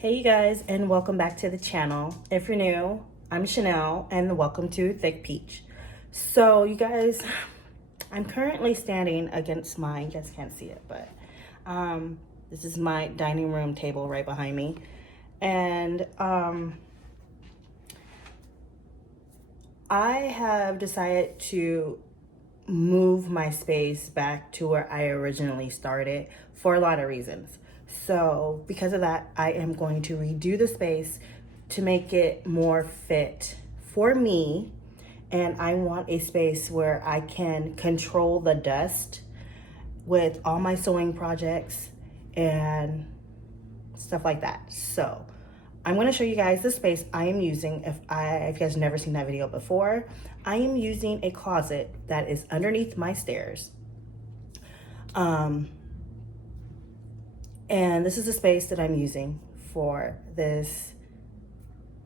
Hey you guys, and welcome back to the channel. If you're new, I'm Shaneill and welcome to Thick Peach. So you guys, I'm currently standing against my, you guys can't see it, but this is my dining room table right behind me. And I have decided to move my space back to where I originally started for a lot of reasons. So because of that, I am going to redo the space to make it more fit for me. And I want a space where I can control the dust with all my sewing projects and stuff like that. So I'm going to show you guys the space I am using. If you guys never seen that video before, I am using a closet that is underneath my stairs. And this is the space that I'm using for this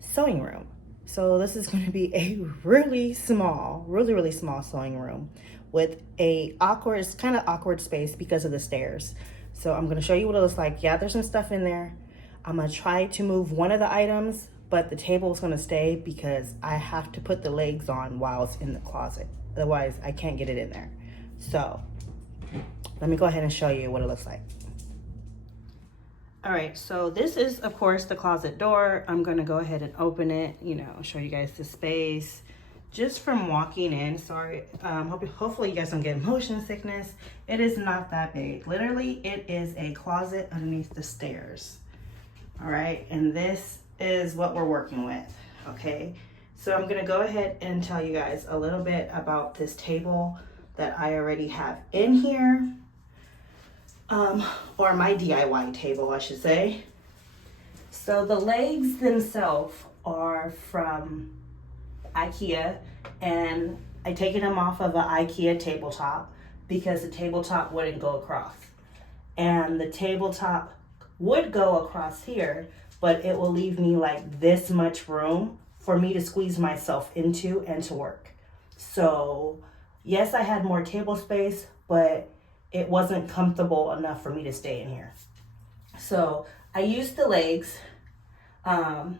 sewing room. So this is going to be a really small sewing room with a it's kind of awkward space because of the stairs. So I'm going to show you what it looks like. Yeah, there's some stuff in there. I'm going to try to move one of the items, but the table is going to stay because I have to put the legs on while it's in the closet. Otherwise, I can't get it in there. So let me go ahead and show you what it looks like. All right, so this is, of course, the closet door. I'm going to go ahead and open it, show you guys the space. Just from walking in, sorry, hopefully you guys don't get motion sickness. It is not that big. Literally, it is a closet underneath the stairs. All right, and this is what we're working with, okay? So I'm gonna go ahead and tell you guys a little bit about this table that I already have in here, or my DIY table, I should say. So the legs themselves are from IKEA, and I taken them off of an IKEA tabletop because the tabletop wouldn't go across. And the tabletop would go across here, but it will leave me like this much room for me to squeeze myself into and to work. So yes, I had more table space, but it wasn't comfortable enough for me to stay in here. So I used the legs, and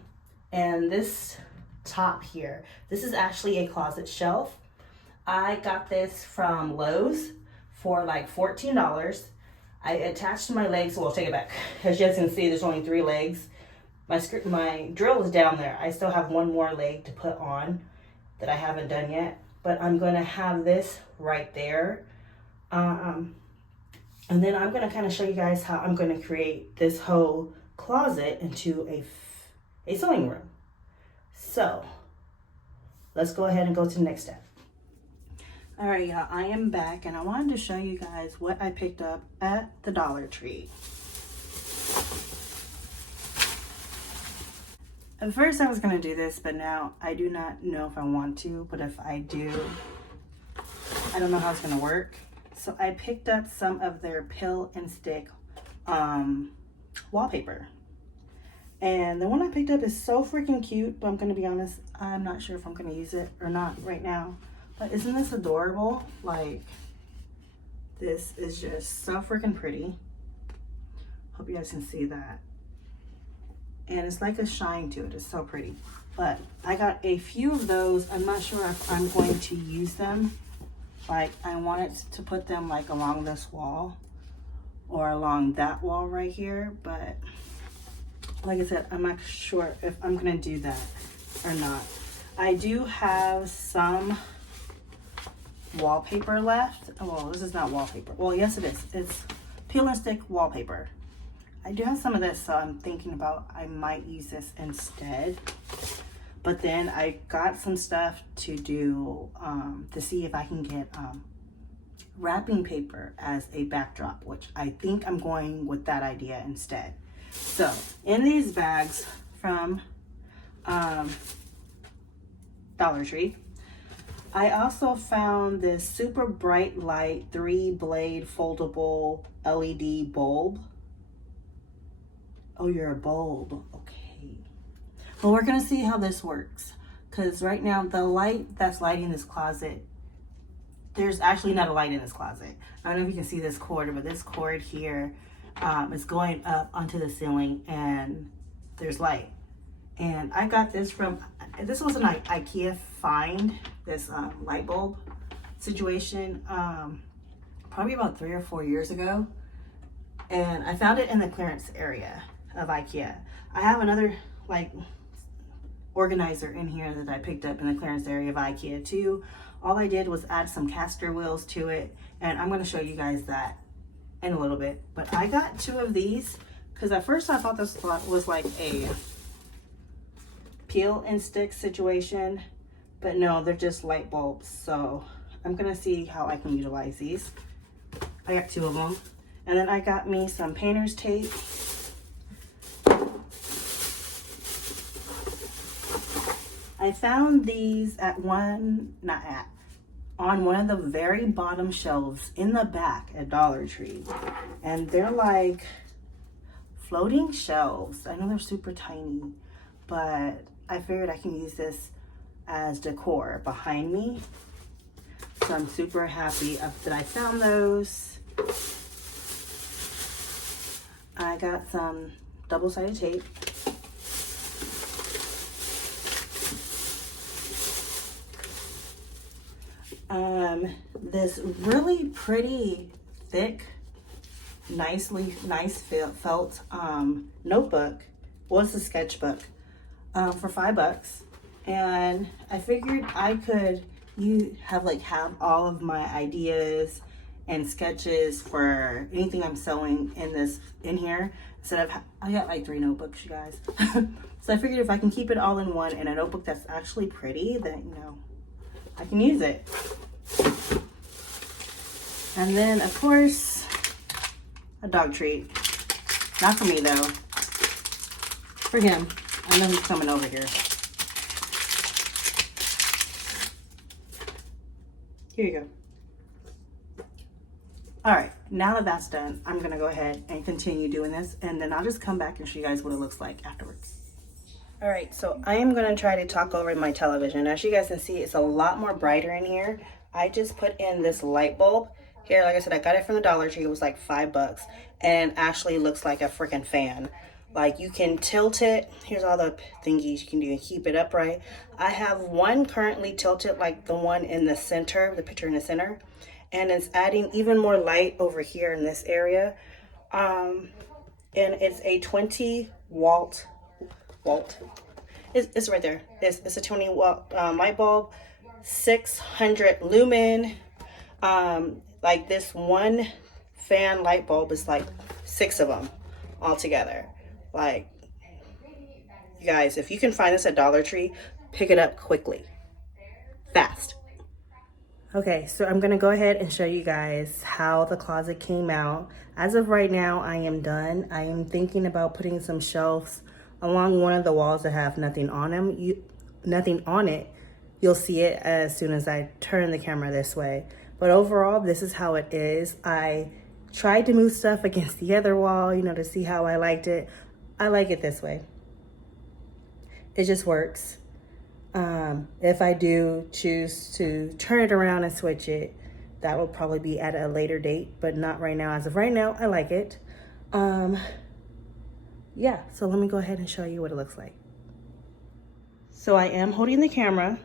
this top here, this is actually a closet shelf. I got this from Lowe's for like $14. I attached my legs, well, I'll take it back. As you guys can see, there's only 3 legs. My drill is down there. I still have one more leg to put on that I haven't done yet, but I'm gonna have this right there. And then I'm gonna kind of show you guys how I'm gonna create this whole closet into a sewing room. So let's go ahead and go to the next step. All right, y'all, I am back and I wanted to show you guys what I picked up at the Dollar Tree. At first I was gonna do this, but now I do not know if I want to, but if I do, I don't know how it's gonna work. So I picked up some of their pill and stick wallpaper. And the one I picked up is so freaking cute, but I'm gonna be honest, I'm not sure if I'm gonna use it or not right now. But isn't this adorable? Like, this is just so freaking pretty. Hope you guys can see that. And it's like a shine to it. It's so pretty. But I got a few of those. I'm not sure if I'm going to use them. Like, I wanted to put them like along this wall or along that wall right here. But like I said, I'm not sure if I'm gonna do that or not. I do have some wallpaper left. Well, this is not wallpaper. Well, yes it is. It's peel and stick wallpaper. I do have some of this, so I'm thinking about I might use this instead. But then I got some stuff to do to see if I can get wrapping paper as a backdrop, which I think I'm going with that idea instead. So in these bags from Dollar Tree, I also found this super bright light 3-blade foldable LED bulb. Oh, you're a bulb, okay. Well, we're gonna see how this works, because right now the light that's lighting this closet, there's actually not a light in this closet. I don't know if you can see this cord, but this cord here is going up onto the ceiling, and there's light. And I got this from, this was an IKEA find, this light bulb situation, probably about 3 or 4 years ago. And I found it in the clearance area of IKEA. I have another like organizer in here that I picked up in the clearance area of IKEA too. All I did was add some caster wheels to it, and I'm going to show you guys that in a little bit. But I got 2 of these because at first I thought this was like a peel and stick situation, but no, they're just light bulbs. So I'm going to see how I can utilize these. I got 2 of them. And then I got me some painter's tape. I found these on one of the very bottom shelves in the back at Dollar Tree. And they're like floating shelves. I know they're super tiny, but I figured I can use this as decor behind me. So I'm super happy that I found those. I got some double-sided tape. This really pretty, thick, nice felt notebook. Well, it's a sketchbook for $5. And I figured I could have all of my ideas and sketches for anything I'm sewing in here. Instead of, I got like 3 notebooks, you guys. So I figured if I can keep it all in one in a notebook that's actually pretty, then, you know, I can use it. And then, of course, a dog treat. Not for me, though. For him. I know he's coming over here. Here you go. All right, now that that's done, I'm gonna go ahead and continue doing this, and then I'll just come back and show you guys what it looks like afterwards. All right, so I am gonna try to talk over my television. As you guys can see, it's a lot more brighter in here. I just put in this light bulb. Here, like I said, I got it from the Dollar Tree. It was like $5, and actually looks like a freaking fan. Like, you can tilt it. Here's all the thingies you can do and keep it upright. I have one currently tilted, like the one in the center, the picture in the center, and it's adding even more light over here in this area. And it's a 20 watt. It's right there. It's a 20 watt light bulb, 600 lumen. Like, this one fan light bulb is like 6 of them all together. Like, you guys, if you can find this at Dollar Tree, pick it up quickly, fast. Okay, so I'm gonna go ahead and show you guys how the closet came out. As of right now, I am done. I am thinking about putting some shelves along one of the walls that have nothing on them. Nothing on it. You'll see it as soon as I turn the camera this way. But overall, this is how it is. I tried to move stuff against the other wall, you know, to see how I liked it. I like it this way. It just works. If I do choose to turn it around and switch it, that will probably be at a later date, but not right now. As of right now, I like it. Yeah, so let me go ahead and show you what it looks like. So I am holding the camera.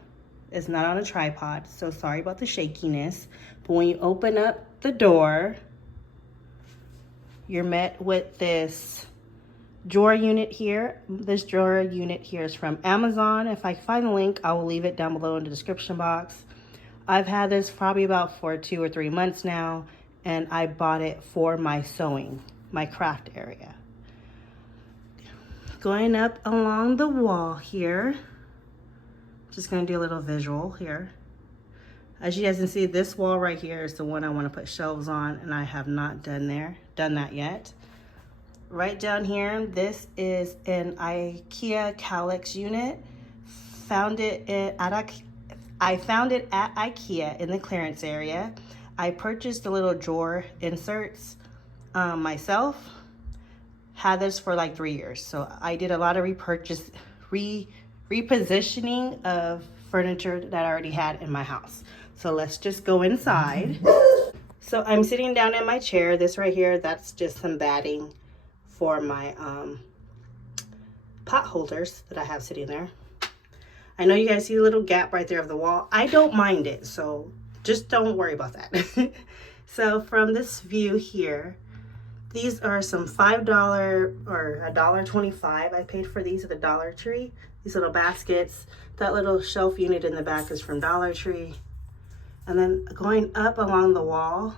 It's not on a tripod, so sorry about the shakiness. But when you open up the door, you're met with this drawer unit here. This drawer unit here is from Amazon. If I find the link, I will leave it down below in the description box. I've had this probably about for 2 or 3 months now, and I bought it for my sewing, my craft area. Going up along the wall here, just gonna do a little visual here. As you guys can see, this wall right here is the one I want to put shelves on, and I have not done that yet. Right down here, this is an IKEA Calyx unit. I found it at IKEA in the clearance area. I purchased the little drawer inserts myself. Had this for like 3 years, so I did a lot of repositioning of furniture that I already had in my house. So let's just go inside. So I'm sitting down in my chair. This right here, that's just some batting for my pot holders that I have sitting there. I know you guys see a little gap right there of the wall. I don't mind it, so just don't worry about that. So from this view here, these are some $5 or $1.25. I paid for these at the Dollar Tree. These little baskets. That little shelf unit in the back is from Dollar Tree. And then going up along the wall,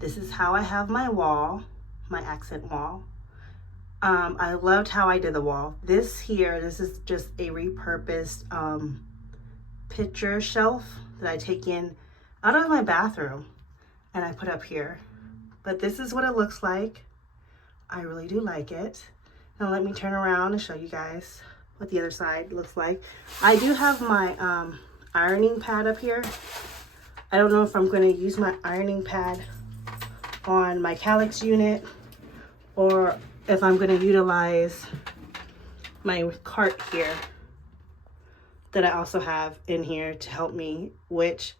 this is how I have my wall, my accent wall. I loved how I did the wall. This is just a repurposed picture shelf that I take in out of my bathroom and I put up here. But this is what it looks like. I really do like it. Now let me turn around and show you guys what the other side looks like. I do have my ironing pad up here. I don't know if I'm going to use my ironing pad on my calyx unit or if I'm going to utilize my cart here that I also have in here to help me, which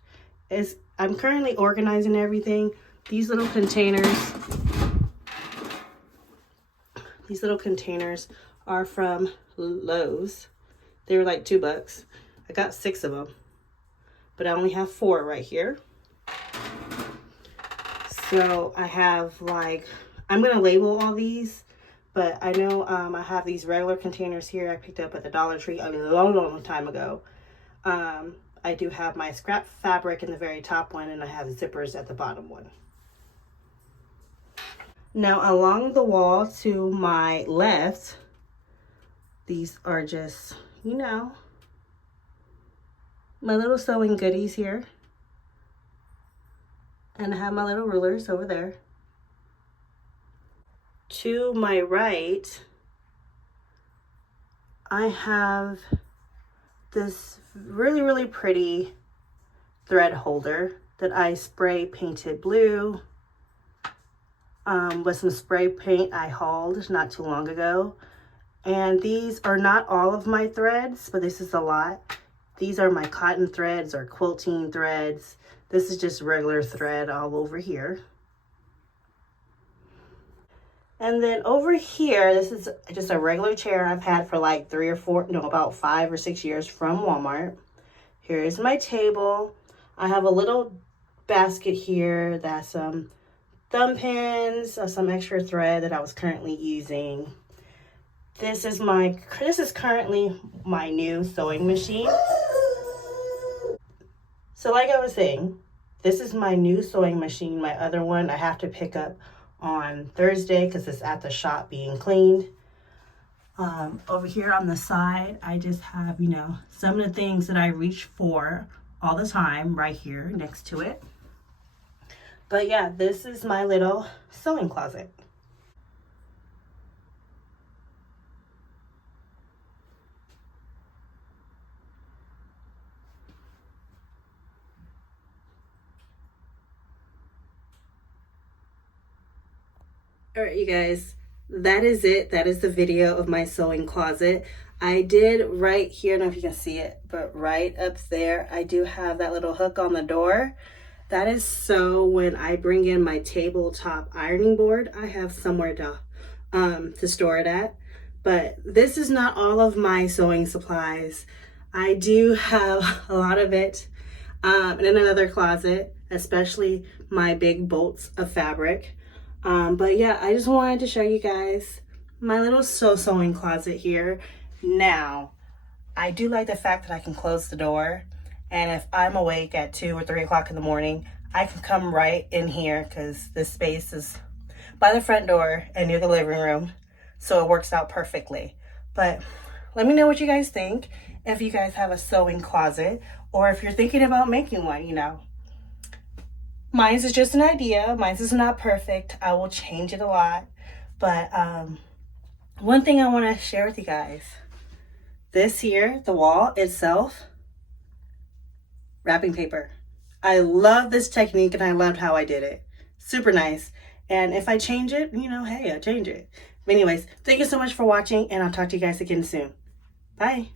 is, I'm currently organizing everything. These little containers are from Lowe's. They were like $2. I got 6 of them, but I only have 4 right here. So I have like, I'm going to label all these, but I know I have these regular containers here I picked up at the Dollar Tree a long time ago. I do have my scrap fabric in the very top one, and I have zippers at the bottom one. Now along the wall to my left, these are just, you know, my little sewing goodies here. And I have my little rulers over there. To my right, I have this really pretty thread holder that I spray painted blue with some spray paint I hauled not too long ago. And these are not all of my threads, but this is a lot. These are my cotton threads or quilting threads. This is just regular thread all over here. And then over here, this is just a regular chair I've had for like about 5 or 6 years from Walmart. Here's my table. I have a little basket here that's some thumb pins, some extra thread that I was currently using. This is currently my new sewing machine. So like I was saying, this is my new sewing machine. My other one I have to pick up on Thursday because it's at the shop being cleaned. Over here on the side, I just have, you know, some of the things that I reach for all the time right here next to it. But yeah, this is my little sewing closet. All right, you guys, that is it. That is the video of my sewing closet. I did right here, I don't know if you can see it, but right up there, I do have that little hook on the door. That is so when I bring in my tabletop ironing board, I have somewhere to store it at. But this is not all of my sewing supplies. I do have a lot of it in another closet, especially my big bolts of fabric. But yeah, I just wanted to show you guys my little sewing closet here. Now, I do like the fact that I can close the door, and if I'm awake at 2 or 3 o'clock in the morning, I can come right in here because this space is by the front door and near the living room, so it works out perfectly. But let me know what you guys think, if you guys have a sewing closet, or if you're thinking about making one, you know. Mine is just an idea. Mine is not perfect. I will change it a lot. But one thing I want to share with you guys. This here, the wall itself, wrapping paper. I love this technique and I loved how I did it. Super nice. And if I change it, you know, hey, I change it. But anyways, thank you so much for watching, and I'll talk to you guys again soon. Bye.